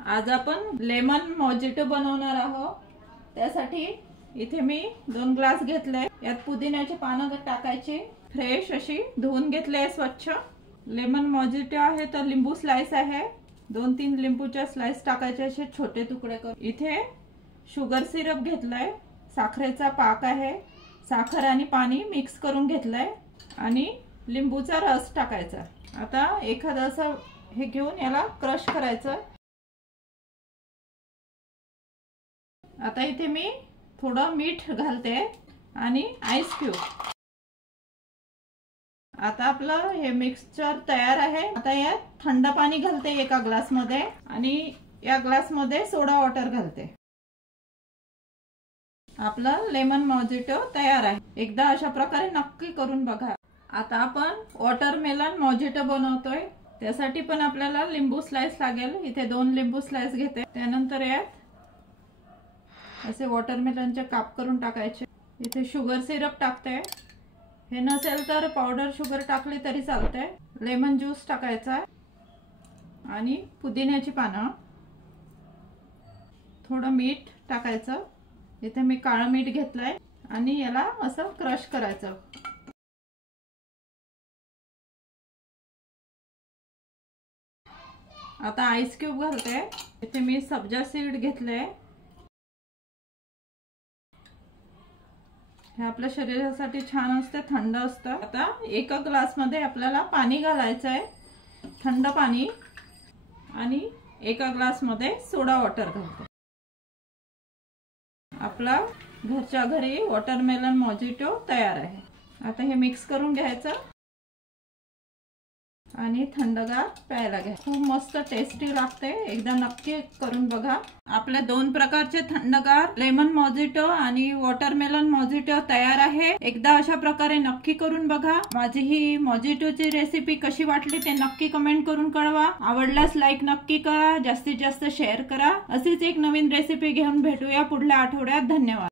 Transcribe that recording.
आज आपण lemon mojito बनवणार आहोत। त्यासाठी इथे मी 2 ग्लास घेतले। यात पुदिन्याची पानं टाकायची, फ्रेश अशी धुवून घेतले स्वच्छ। लेमन मोजिटो आहे तर लिंबू स्लाइस आहे, 2-3 लिंबूच्या स्लाइस टाकायचे असे छोटे तुकडे करून। इथे शुगर सिरप घेतलाय, साखरेचा पाक आहे, साखर आणि पाणी मिक्स करून घेतलाय आणि लिंबूचा रस टाकायचा। आता एखादा असं हे घेऊन याला क्रश करायचं। आता इथे मी थोडं मीठ घालते आणि आईस क्यूब। आता आपलं हे मिक्सचर तयार आहे। आता यात थंड पाणी घालते एका ग्लास मध्ये आणि या ग्लास मध्ये सोडा वॉटर घालते। आपलं लेमन मोजिटो तयार आहे। एकदा अशा प्रकारे नक्की करून बघा। आता आपण वॉटरमेलन मोजिटो बनवतोय, त्यासाठी पण आपल्याला लिंबू स्लाइस लागेल। इथे 2 लिंबू स्लाइस घेते। त्यानंतर यात असे वॉटरमेलनचे काप करून टाकायचे। इथे शुगर सिरप टाकते, हे नसेल तर पावडर शुगर टाकली तरी चालते। लेमन ज्यूस टाकायचा आणि पुदिन्याची पानं, थोडं मीठ टाकायचं। इथे मी काळं मीठ घेतलंय आणि याला असं क्रश करायचं। आता आईस क्यूब घालते। इथे मी सब्जा सीड घेतले, हे आपल्या शरीरासाठी छान असते, थंड असतं। आता एका ग्लास मध्ये आपल्याला पाणी घालायचं आहे, थंड पाणी, आणि एका ग्लास मध्ये सोडा वॉटर घालते। आपला घरच्या घरी वॉटरमेलन मोजिटो तयार आहे। आता हे मिक्स करून घ्यायचं आणि थंडगार प्यायला घ्या। खूप मस्त टेस्टी लागते, एकदा नक्की करून बघा। आपले 2 प्रकारचे थंडगार लेमन मोजिटो आणि वॉटरमेलन मोजिटो तयार आहे। एकदा अशा प्रकारे नक्की करून बघा। माझी ही मोजिटोची रेसिपी कशी वाटली ते नक्की कमेंट करून कळवा। आवडल्यास लाईक नक्की करा, जास्तीत जास्त शेअर करा। अशीच एक नवीन रेसिपी घेऊन भेटूया पुढल्या आठवड्यात। धन्यवाद।